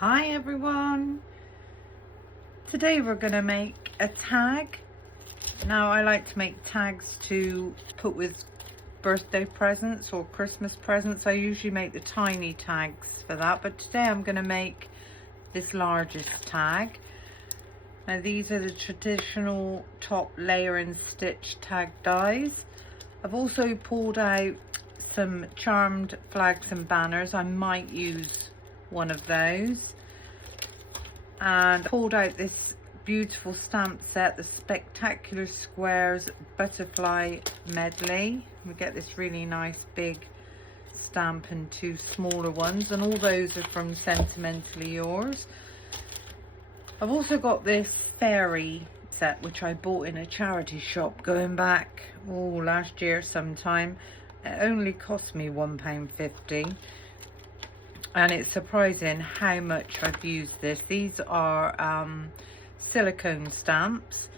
Hi everyone! Today we're going to make a tag. Now I like to make tags to put with birthday presents or Christmas presents. I usually make the tiny tags for that, but today I'm going to make this largest tag. Now these are the traditional top layer and stitch tag dies. I've also pulled out some charmed flags and banners. I might use one of those, and pulled out this beautiful stamp set, the Spectacular Squares Butterfly Medley. We get this really nice big stamp and two smaller ones, and all those are from Sentimentally Yours. I've also got this fairy set which I bought in a charity shop going back last year sometime. It only cost me £1.50. And it's surprising how much I've used this. These are silicone stamps,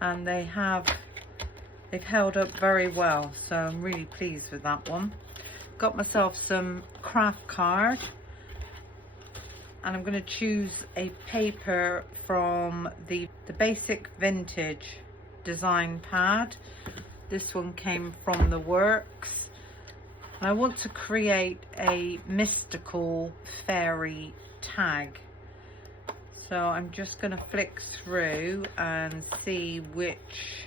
and they've held up very well, so I'm really pleased with that one. Got myself some craft card, and I'm going to choose a paper from the Basic Vintage design pad. This one came from the Works. I want to create a mystical fairy tag, so I'm just going to flick through and see which.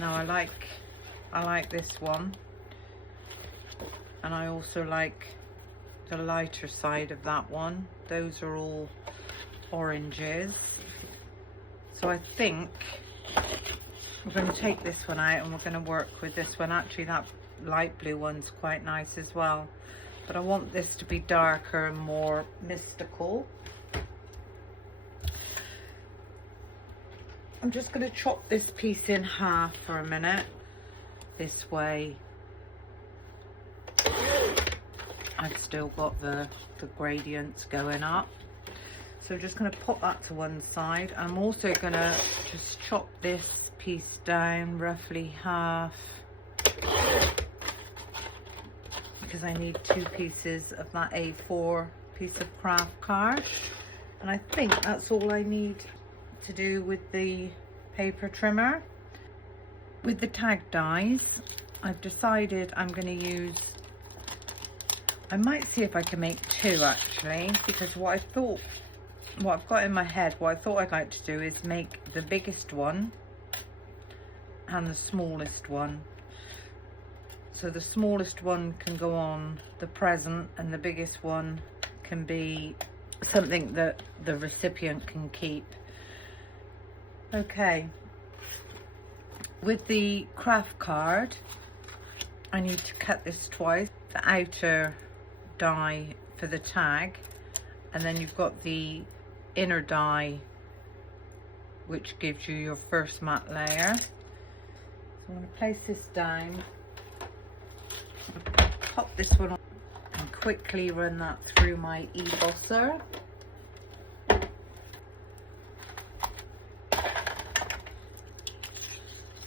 Now I like this one, and I also like the lighter side of that one. Those are all oranges, so I think we're going to take this one out and we're going to work with this one. Actually, that light blue one's quite nice as well, but I want this to be darker and more mystical. I'm just going to chop this piece in half for a minute. This way I've still got the gradients going up, so I'm just going to put that to one side. I'm also going to just chop this piece down roughly half, because I need two pieces of that A4 piece of craft card, and I think that's all I need to do with the paper trimmer. With the tag dies, I've decided I'm going to use, I might see if I can make two actually, because what I've got in my head, what I thought I'd like to do is make the biggest one and the smallest one. So the smallest one can go on the present, and the biggest one can be something that the recipient can keep. Okay, with the craft card, I need to cut this twice. The outer die for the tag, and then you've got the inner die which gives you your first matte layer. So I'm going to place this down, pop this one on and quickly run that through my embosser.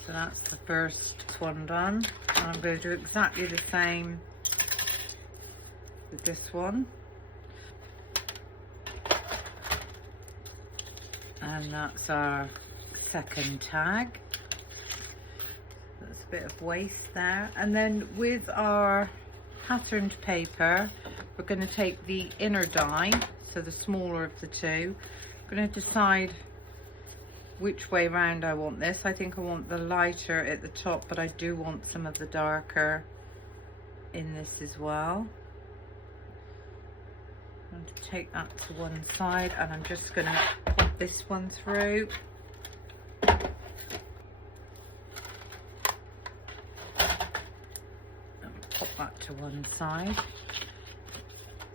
So that's the first one done, and I'm going to do exactly the same with this one. And that's our second tag. That's a bit of waste there. And then with our patterned paper, we're going to take the inner die, so the smaller of the two. I'm going to decide which way round I want this. I think I want the lighter at the top, but I do want some of the darker in this as well. I'm going to take that to one side, and I'm just going to pop this one through. Pop that to one side.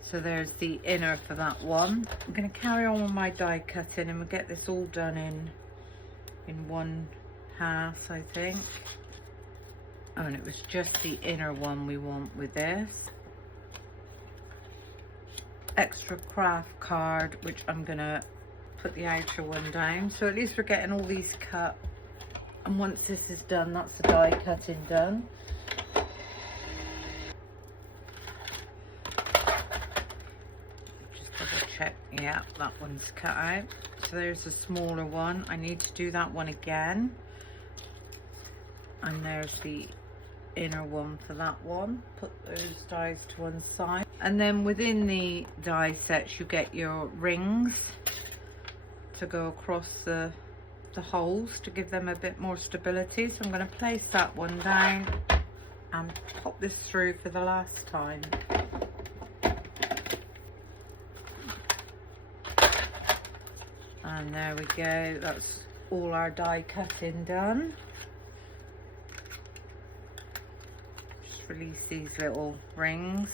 So there's the inner for that one. I'm going to carry on with my die cutting, and we'll get this all done in one pass, I think. Oh, and it was just the inner one we want with this. Extra craft card, which I'm going to put the outer one down. So at least we're getting all these cut. And once this is done, that's the die cutting done. Yeah, that one's cut out. So there's a smaller one. I need to do that one again. And there's the inner one for that one. Put those dies to one side. And then within the die sets you get your rings to go across the holes to give them a bit more stability. So I'm going to place that one down and pop this through for the last time. And there we go, that's all our die cutting done. Just release these little rings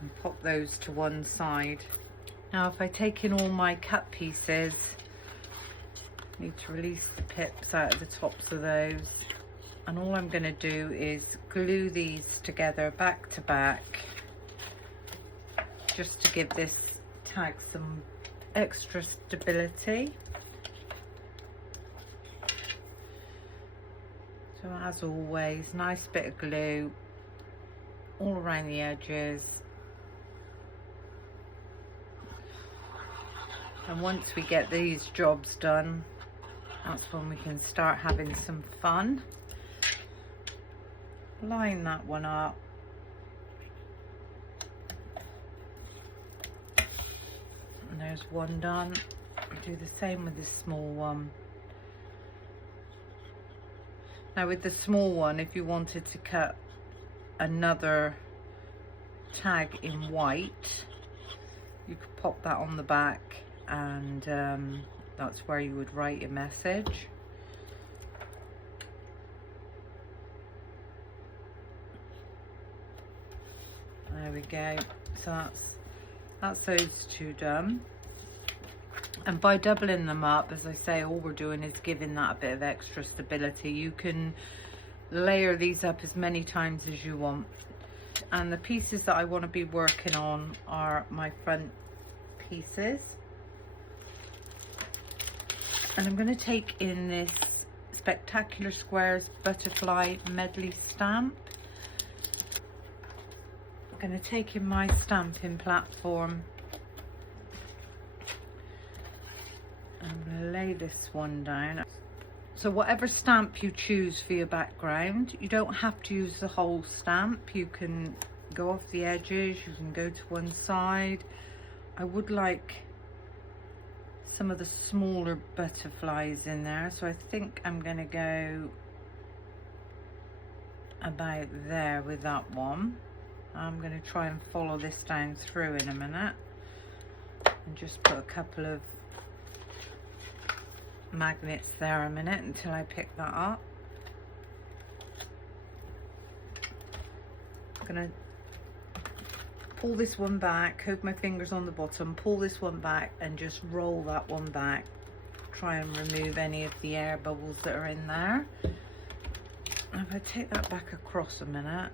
and pop those to one side. Now if I take in all my cut pieces, I need to release the pips out of the tops of those. And all I'm going to do is glue these together back to back, just to give this tag some extra stability. So as always, nice bit of glue all around the edges. And once we get these jobs done, that's when we can start having some fun. Line that one up. And there's one done. Do the same with the small one. Now with the small one, if you wanted to cut another tag in white, you could pop that on the back, and that's where you would write your message. There we go. So that's those two done. And by doubling them up, as I say, all we're doing is giving that a bit of extra stability. You can layer these up as many times as you want. And the pieces that I want to be working on are my front pieces. And I'm going to take in this Spectacular Squares Butterfly Medley stamp. I'm going to take in my stamping platform. I'm going to lay this one down. So whatever stamp you choose for your background, you don't have to use the whole stamp. You can go off the edges, you can go to one side. I would like some of the smaller butterflies in there, so I think I'm going to go about there with that one. I'm going to try and follow this down through in a minute and just put a couple of magnets there a minute until I pick that up. I'm going to pull this one back, hold my fingers on the bottom, pull this one back and just roll that one back. Try and remove any of the air bubbles that are in there. If I take that back across a minute,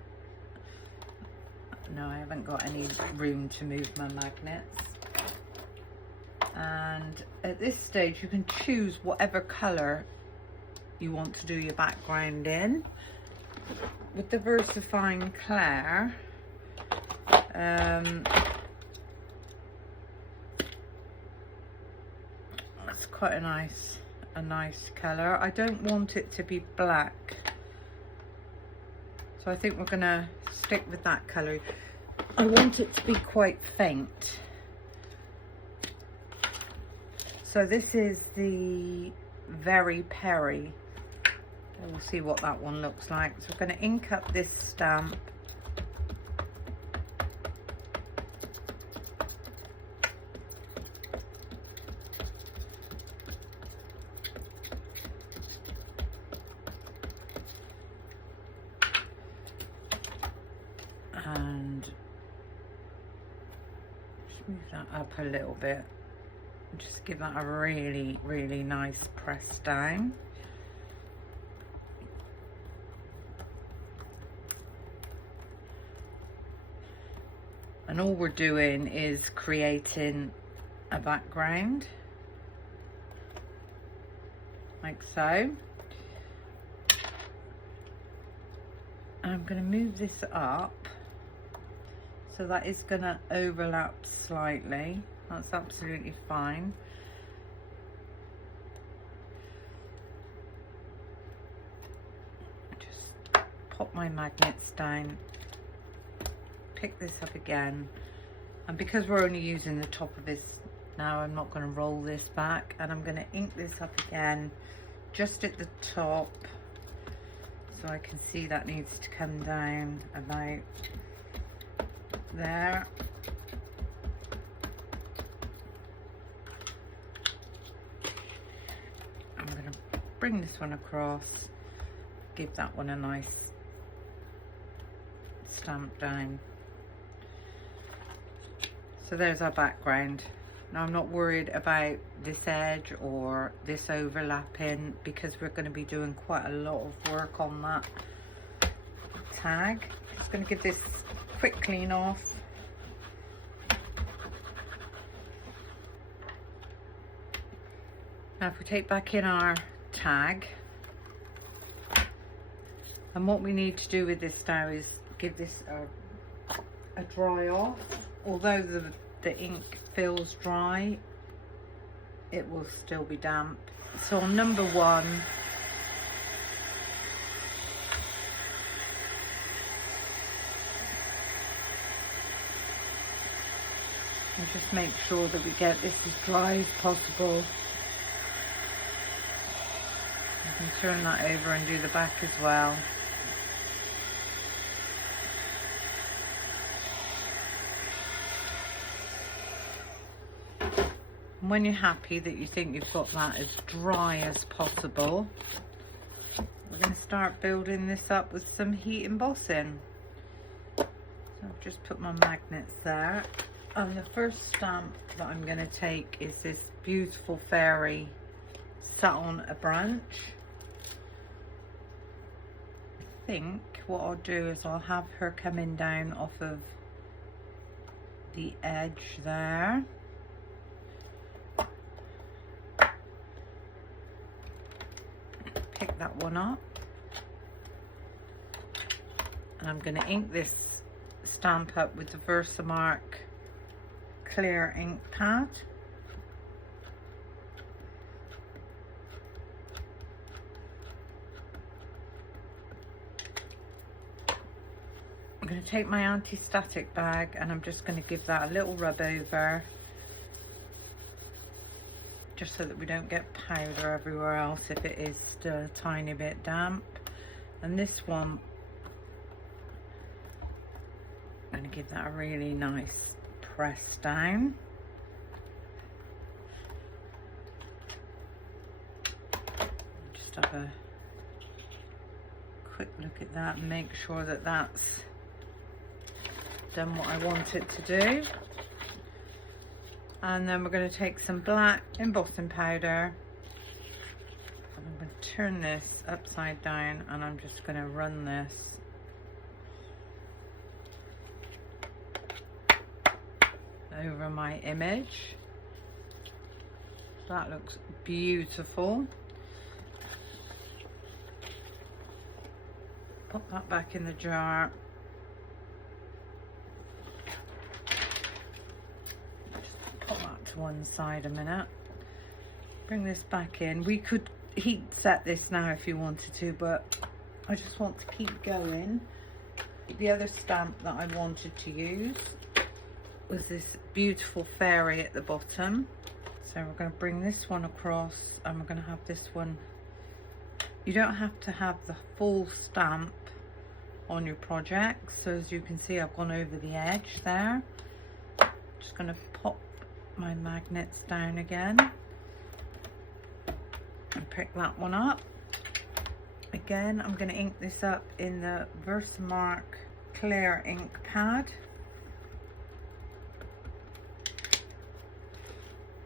no, I haven't got any room to move my magnets. And at this stage you can choose whatever colour you want to do your background in. With the VersaFine Clair, that's quite a nice colour. I don't want it to be black, so I think we're gonna stick with that colour. I want it to be quite faint. So this is the Very Perry. We'll see what that one looks like. So we're going to ink up this stamp. And just move that up a little bit. Just give that a really nice press down. And all we're doing is creating a background like so. I'm going to move this up so that is going to overlap slightly. That's absolutely fine. Just pop my magnets down, pick this up again, and because we're only using the top of this now, I'm not going to roll this back, and I'm going to ink this up again just at the top, so I can see that needs to come down about there. I'm going to bring this one across, give that one a nice stamp down. So there's our background. Now I'm not worried about this edge or this overlapping because we're going to be doing quite a lot of work on that tag. Just going to give this a quick clean off. Now if we take back in our tag, and what we need to do with this now is give this a dry off. Although the ink feels dry, it will still be damp. So on number 1, and just make sure that we get this as dry as possible. You can turn that over and do the back as well. And when you're happy that you think you've got that as dry as possible, we're going to start building this up with some heat embossing. So I've just put my magnets there, and the first stamp that I'm going to take is this beautiful fairy sat on a branch. I think what I'll do is I'll have her coming down off of the edge there. Pick that one up, and I'm going to ink this stamp up with the Versamark clear ink pad. I'm going to take my anti-static bag and I'm just going to give that a little rub over, just so that we don't get powder everywhere else if it is still a tiny bit damp. And this one, I'm going to give that a really nice press down. Just have a quick look at that and make sure that that's done what I want it to do. And then we're going to take some black embossing powder, and I'm going to turn this upside down, and I'm just going to run this over my image. That looks beautiful. Put that back in the jar. To one side a minute, bring this back in. We could heat set this now if you wanted to, but I just want to keep going. The other stamp that I wanted to use was this beautiful fairy at the bottom, so we're going to bring this one across, and we're going to have this one. You don't have to have the full stamp on your project, so as you can see I've gone over the edge there. Just going to pop my magnets down again and pick that one up. Again, I'm going to ink this up in the Versamark clear ink pad.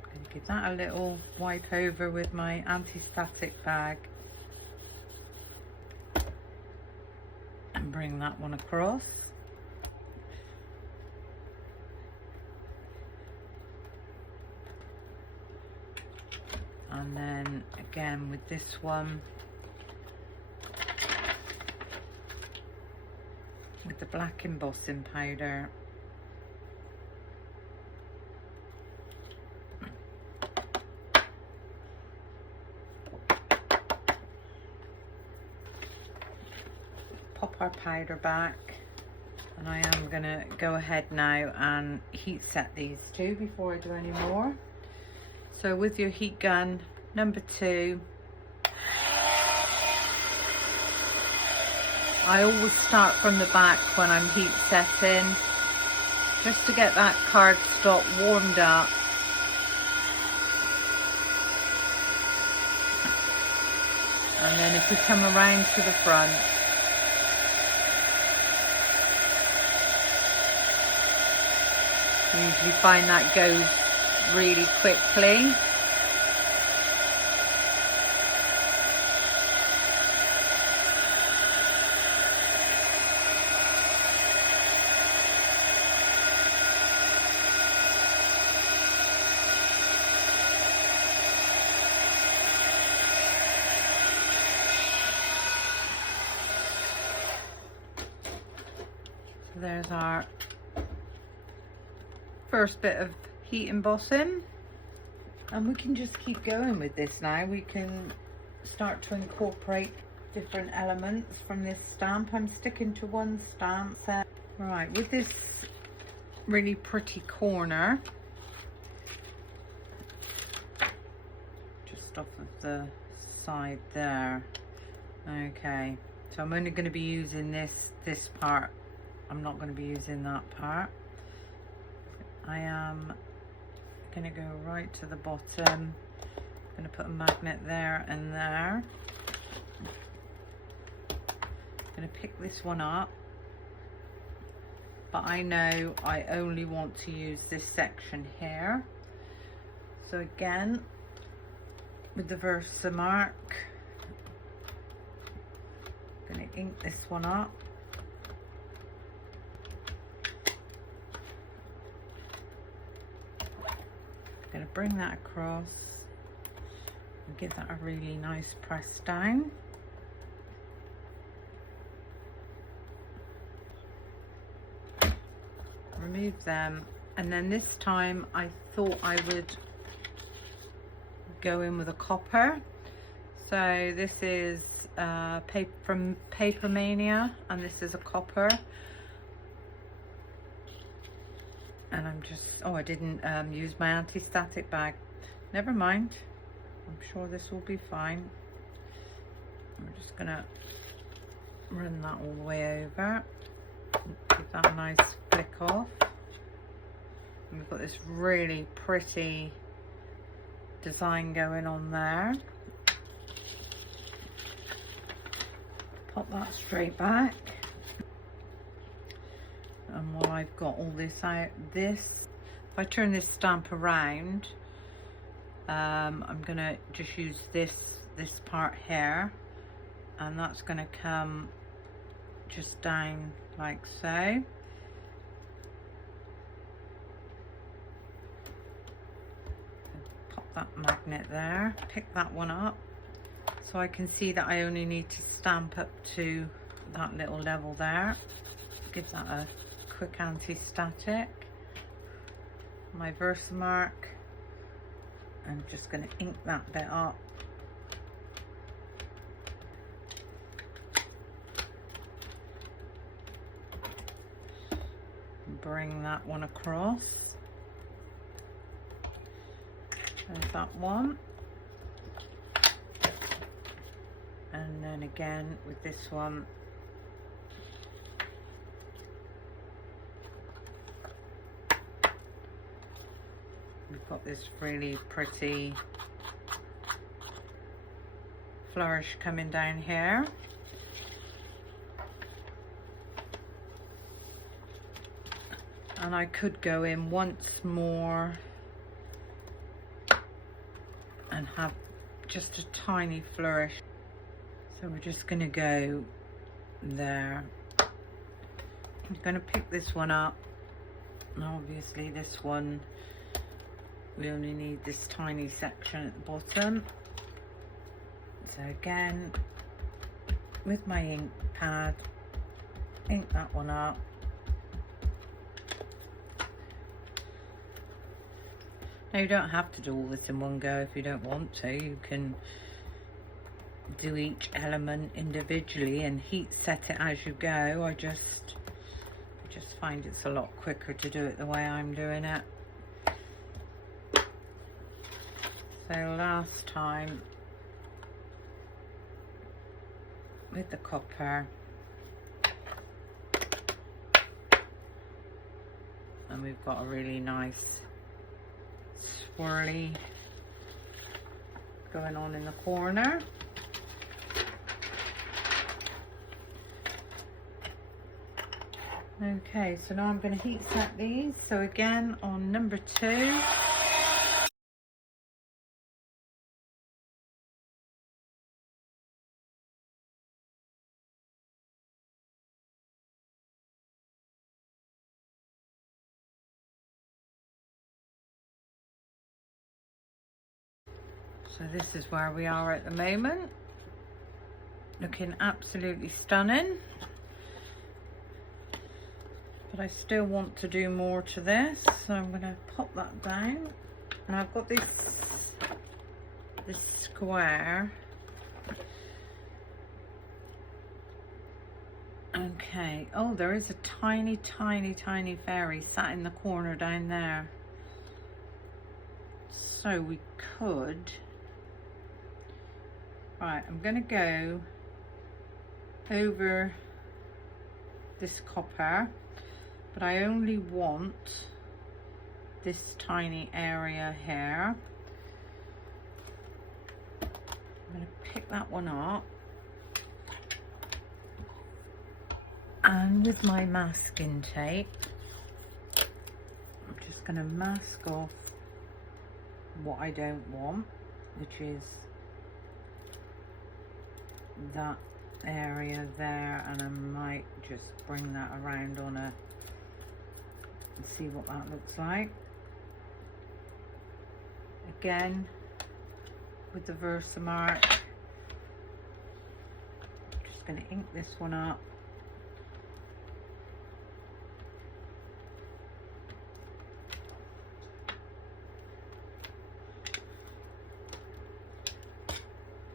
I'm going to give that a little wipe over with my anti-static bag and bring that one across. And then again with this one, with the black embossing powder, pop our powder back, and I am gonna go ahead now and heat set these two before I do any more. So with your heat gun number 2, I always start from the back when I'm heat setting, just to get that cardstock warmed up. And then if you come around to the front, you usually find that goes really quickly. So there's our first bit of heat embossing, and we can just keep going with this now. We can start to incorporate different elements from this stamp. I'm sticking to one stamp set. Right, with this really pretty corner, just off of the side there. Okay, so I'm only going to be using this part. I'm not going to be using that part. I am going to go right to the bottom. I'm going to put a magnet there and there. I'm going to pick this one up, but I know I only want to use this section here. So again, with the Versamark, I'm going to ink this one up. Going to bring that across and give that a really nice press down. Remove them, and then this time I thought I would go in with a copper. So this is from Paper Mania, and this is a copper. And I'm just, oh, I didn't use my anti-static bag. Never mind. I'm sure this will be fine. I'm just gonna run that all the way over. Give that a nice flick off. And we've got this really pretty design going on there. Pop that straight back. And while I've got all this out, if I turn this stamp around, I'm gonna just use this part here, and that's gonna come just down like so. Pop that magnet there, pick that one up, so I can see that I only need to stamp up to that little level there. Give that a quick anti-static. My Versamark, I'm just going to ink that bit up. Bring that one across. There's that one. And then again with this one, we've got this really pretty flourish coming down here. And I could go in once more and have just a tiny flourish. So we're just going to go there. I'm going to pick this one up. And obviously this one, we only need this tiny section at the bottom. So again, with my ink pad, ink that one up. Now you don't have to do all this in one go if you don't want to. You can do each element individually and heat set it as you go. I just find it's a lot quicker to do it the way I'm doing it. So last time with the copper, and we've got a really nice swirly going on in the corner. Okay, so now I'm going to heat set these. So again on number 2. So this is where we are at the moment. Looking absolutely stunning. But I still want to do more to this, so I'm going to pop that down. And I've got this square. Okay. Oh, there is a tiny, tiny, tiny fairy sat in the corner down there. So we could... Right, I'm going to go over this copper, but I only want this tiny area here. I'm going to pick that one up, and with my masking tape I'm just going to mask off what I don't want, which is that area there, and I might just bring that around on a and see what that looks like. Again with the Versamark, just going to ink this one up.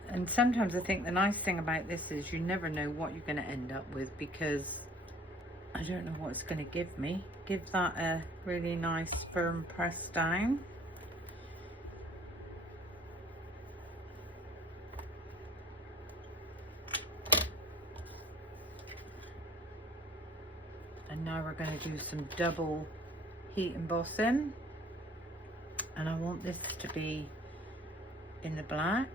And sometimes I think the nice thing about this is you never know what you're going to end up with, because I don't know what it's going to give me. Give that a really nice firm press down. And now we're going to do some double heat embossing. And I want this to be in the black.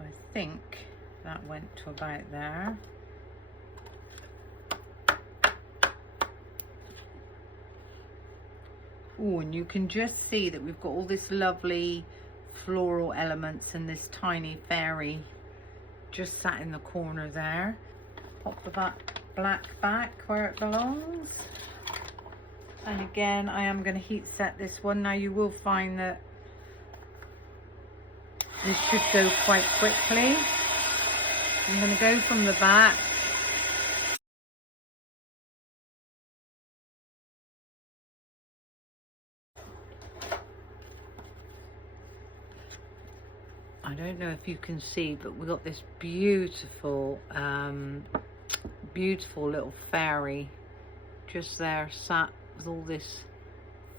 I think that went to about there. Oh, and you can just see that we've got all this lovely floral elements and this tiny fairy just sat in the corner there. Pop the black back where it belongs. And again, I am going to heat set this one. Now you will find that this should go quite quickly. I'm going to go from the back. I don't know if you can see, but we've got this beautiful, beautiful little fairy just there sat with all this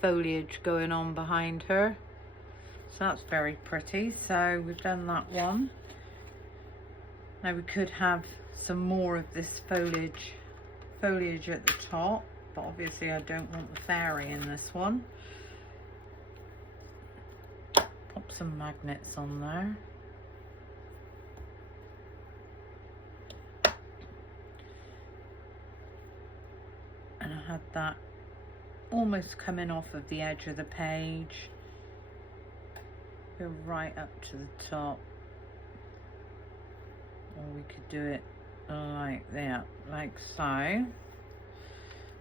foliage going on behind her. So that's very pretty. So we've done that one. Now we could have some more of this foliage at the top, but obviously I don't want the fairy in this one. Pop some magnets on there. And I had that almost coming off of the edge of the page. Go right up to the top. Or we could do it like that, like so. I'm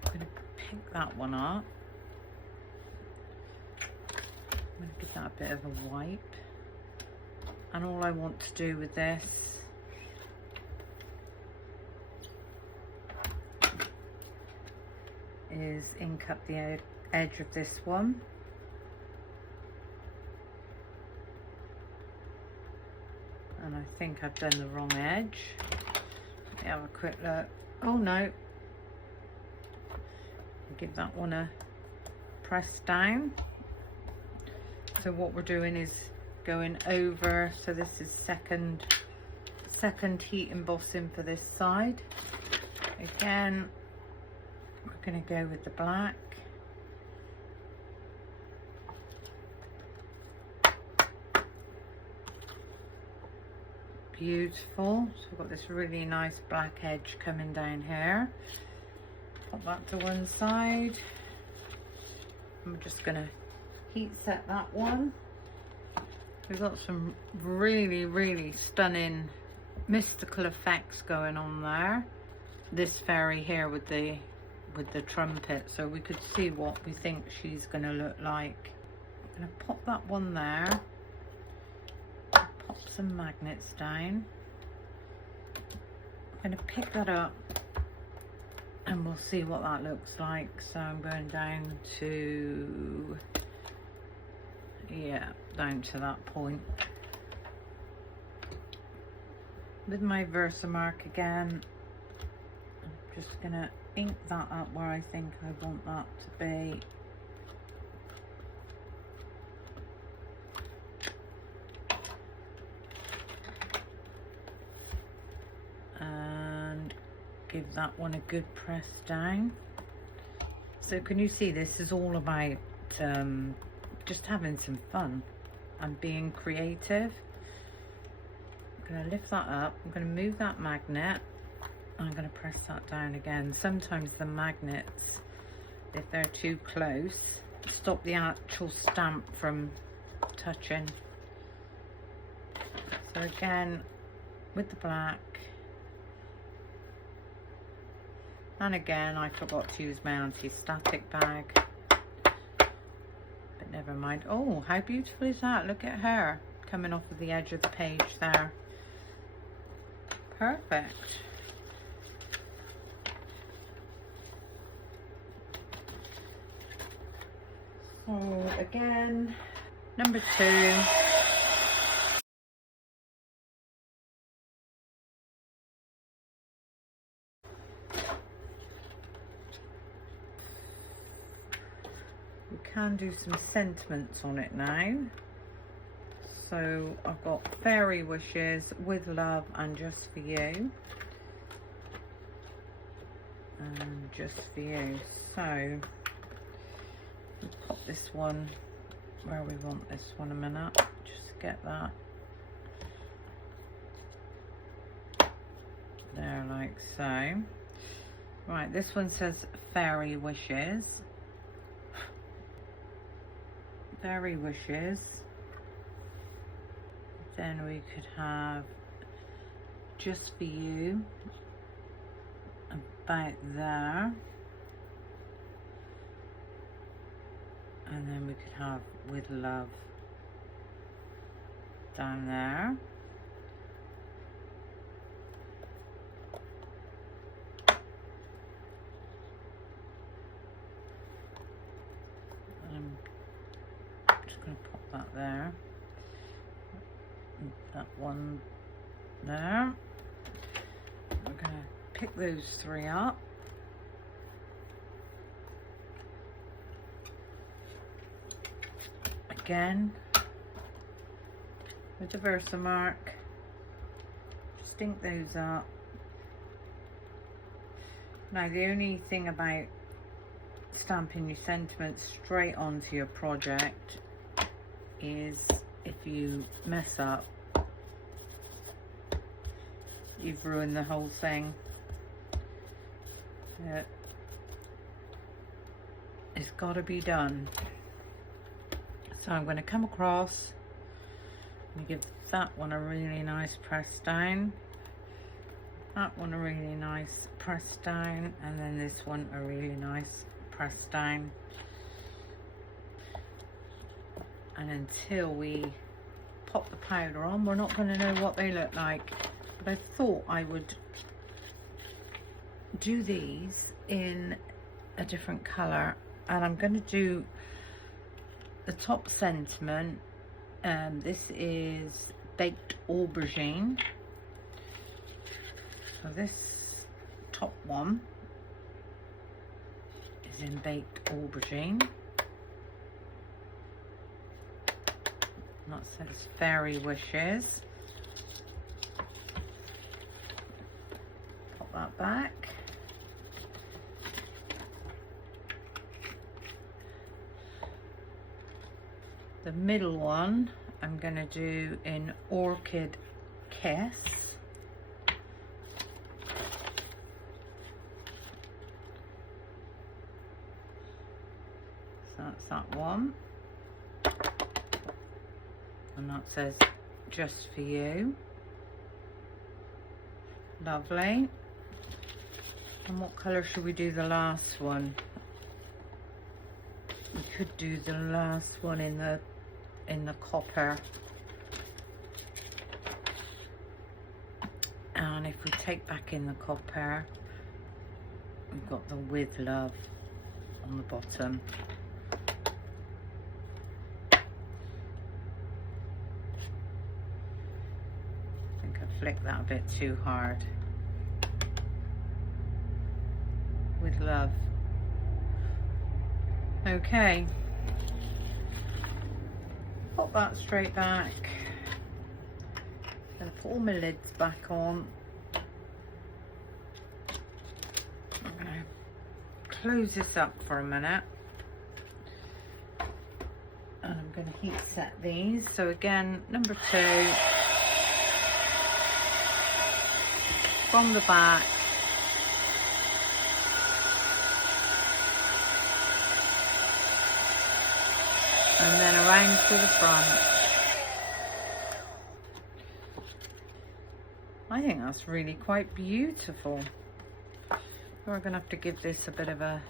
going to pick that one up. I'm going to give that a bit of a wipe. And all I want to do with this is ink up the edge of this one. think I've done the wrong edge. Let me have a quick look. Oh no. Give that one a press down. So what we're doing is going over, so this is second heat embossing for this side. Again, we're going to go with the black. Beautiful. So we've got this really nice black edge coming down here. Put that to one side. I'm just going to heat set that one. We've got some really stunning mystical effects going on there. This fairy here with the trumpet, so we could see what we think she's going to look like. I'm going to pop that one there. Pop some magnets down. I'm going to pick that up and we'll see what that looks like. So I'm going down to, yeah, down to that point. With my Versamark again, I'm just going to ink that up where I think I want that to be. And give that one a good press down. So can you see this is all about just having some fun and being creative. I'm going to lift that up, I'm going to move that magnet, and I'm going to press that down again. Sometimes the magnets, if they're too close, stop the actual stamp from touching. So again, with the black, and again I forgot to use my anti-static bag, but never mind. Oh, how beautiful is that? Look at her coming off of the edge of the page there. Perfect. So again, number 2. We can do some sentiments on it now. So I've got fairy wishes, with love, and just for you. And just for you. So we'll pop this one where we want this one a minute. Just get that there like so. Right, this one says fairy wishes. Fairy wishes. Then we could have just for you about there, and then we could have with love down there. I'm just going to pop that there. That one there. We're going to pick those 3 up. Again, with the Versamark, just ink those up. Now the only thing about stamping your sentiments straight onto your project is if you mess up, you've ruined the whole thing. It's got to be done. So I'm going to come across and give that one a really nice press down, that one a really nice press down, and then this one a really nice press down. And until we pop the powder on, we're not going to know what they look like. But I thought I would do these in a different colour, and I'm going to do the top sentiment. This is baked aubergine. So this top one is in baked aubergine. That says fairy wishes. Pop that back. The middle one I'm going to do in Orchid Kiss. So that's that one. And that says just for you. Lovely. And what colour should we do the last one? We could do the last one in the copper. And if we take back in the copper, we've got the with love on the bottom. I think I flicked that a bit too hard. With love. Okay. Pop that straight back. Gonna put all my lids back on. I'm gonna close this up for a minute. And I'm gonna heat set these. So again, number 2 from the back. And then around to the front. I think that's really quite beautiful. We're going to have to give this a bit of a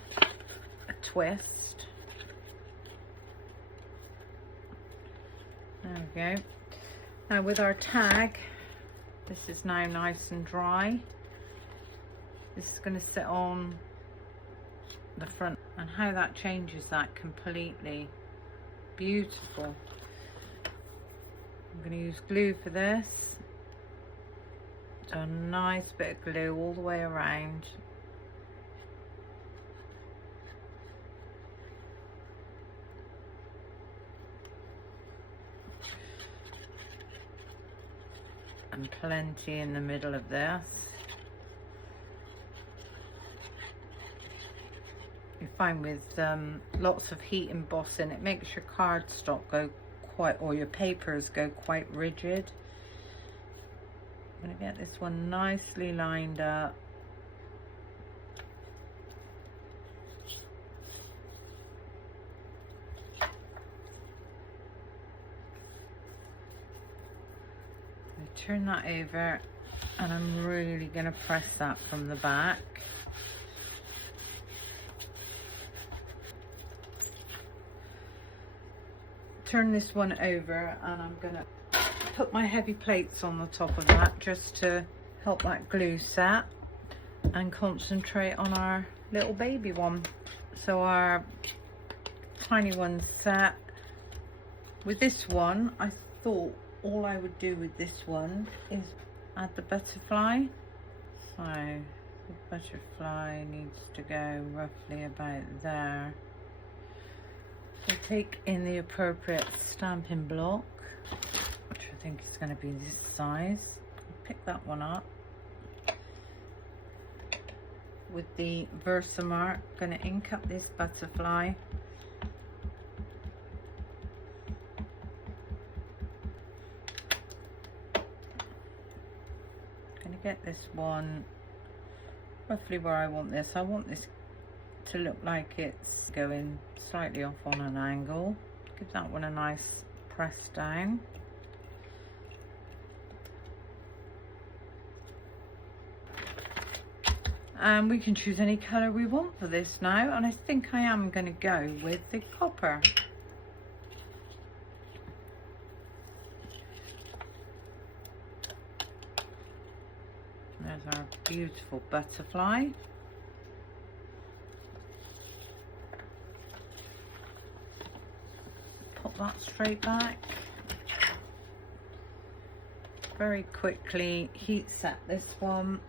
twist. There we go. Now with our tag, this is now nice and dry. This is going to sit on the front, and how that changes that completely. Beautiful. I'm going to use glue for this. So a nice bit of glue all the way around. And plenty in the middle of this. You find with lots of heat embossing, it makes your cardstock go quite, or your papers go quite rigid. I'm going to get this one nicely lined up. Turn that over, and I'm really going to press that from the back. Turn this one over, and I'm going to put my heavy plates on the top of that just to help that glue set, and concentrate on our little baby one. So our tiny one's set. With this one, I thought all I would do with this one is add the butterfly. So the butterfly needs to go roughly about there. So take in the appropriate stamping block, which I think is going to be this size. Pick that one up. With the Versamark, going to ink up this butterfly. Going to get this one roughly where I want this. I want this to look like it's going slightly off on an angle. Give that one a nice press down. And we can choose any colour we want for this now, and I think I am going to go with the copper. There's our beautiful butterfly. Pop that straight back. very quickly heat set this one.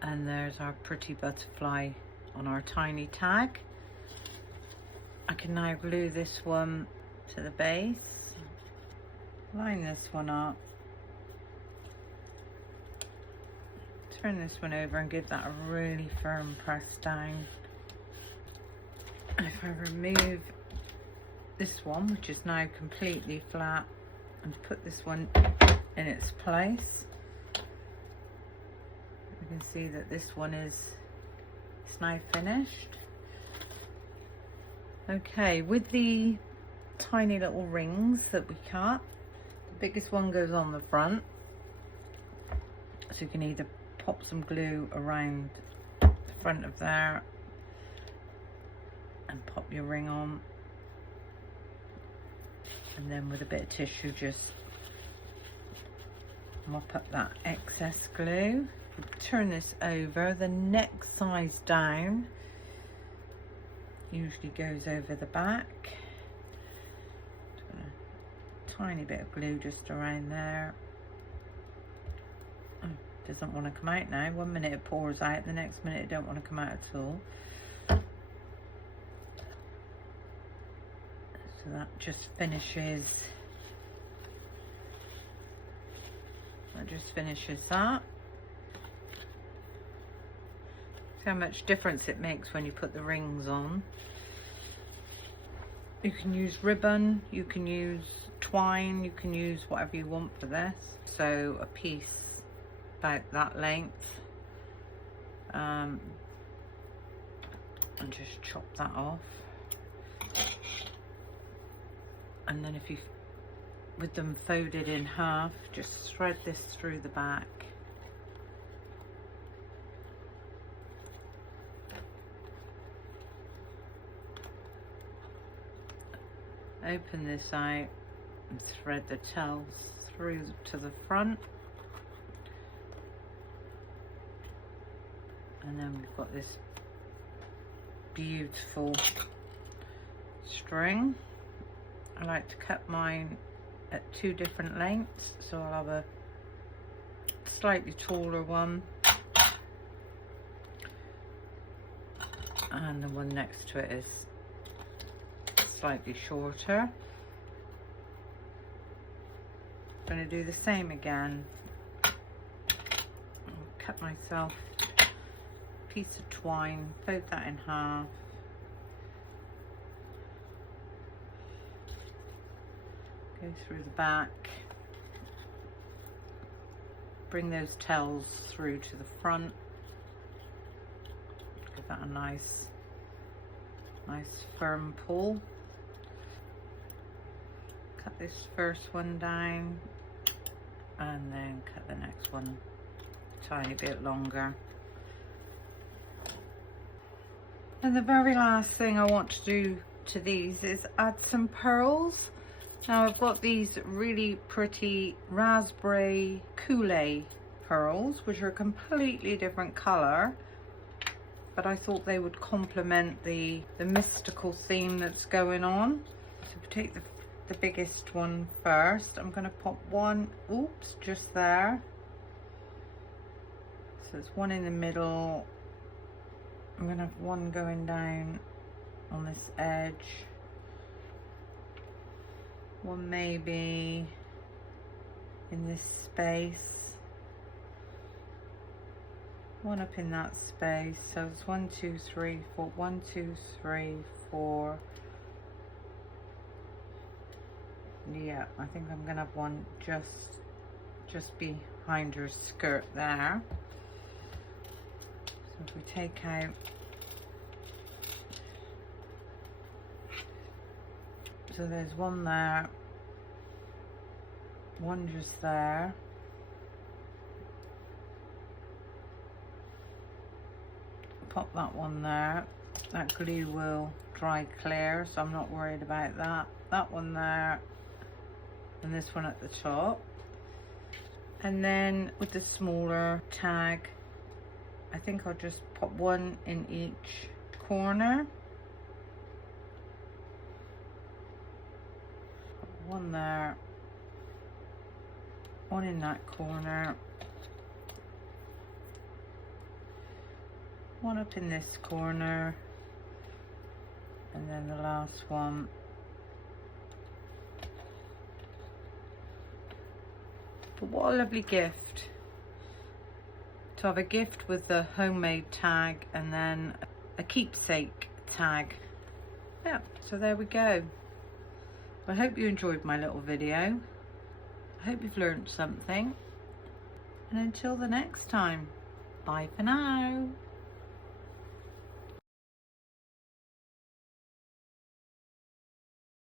And there's our pretty butterfly on our tiny tag. I can now glue this one to the base, line this one up, turn this one over and give that a really firm press down. And if I remove this one, which is now completely flat, and put this one in its place, you can see that this one is now finished. Okay, with the tiny little rings that we cut, the biggest one goes on the front, so you can either pop some glue around the front of there and pop your ring on, and then with a bit of tissue just mop up that excess glue. Turn this over, the next size down usually goes over the back. A tiny bit of glue just around there. Oh, doesn't want to come out now. 1 minute it pours out, the next minute it don't want to come out at all. So that just finishes that. See how much difference it makes when you put the rings on. You can use ribbon, you can use twine, you can use whatever you want for this. So a piece about that length, and just chop that off. And then if you, with them folded in half, just thread this through the back. Open this out and thread the tails through to the front. And then we've got this beautiful string. I like to cut mine at 2 different lengths, so I'll have a slightly taller one and the one next to it is slightly shorter. I'm going to do the same again. I'll cut myself a piece of twine, fold that in half, go through the back, bring those tails through to the front, give that a nice firm pull. Cut this first one down and then cut the next one a tiny bit longer. And the very last thing I want to do to these is add some pearls. Now I've got these really pretty raspberry Kool-Aid pearls, which are a completely different colour, but I thought they would complement the mystical theme that's going on. So we take the biggest one first. I'm going to pop one, oops, just there. So it's one in the middle. I'm going to have one going down on this edge. One maybe in this space. One up in that space. So it's 1, 2, 3, 4. 1, 2, 3, 4. Yeah, I think I'm gonna have one just behind her skirt there. So if we take out, so there's one there, one just there, pop that one there. That glue will dry clear, so I'm not worried about that. That one there, and this one at the top. And then with the smaller tag, I think I'll just put one in each corner. Put one there, one in that corner, one up in this corner, and then the last one. But what a lovely gift to have a gift with the homemade tag and then a keepsake tag. Yeah, so there we go. I hope you enjoyed my little video. I hope you've learned something. And until the next time, bye for now.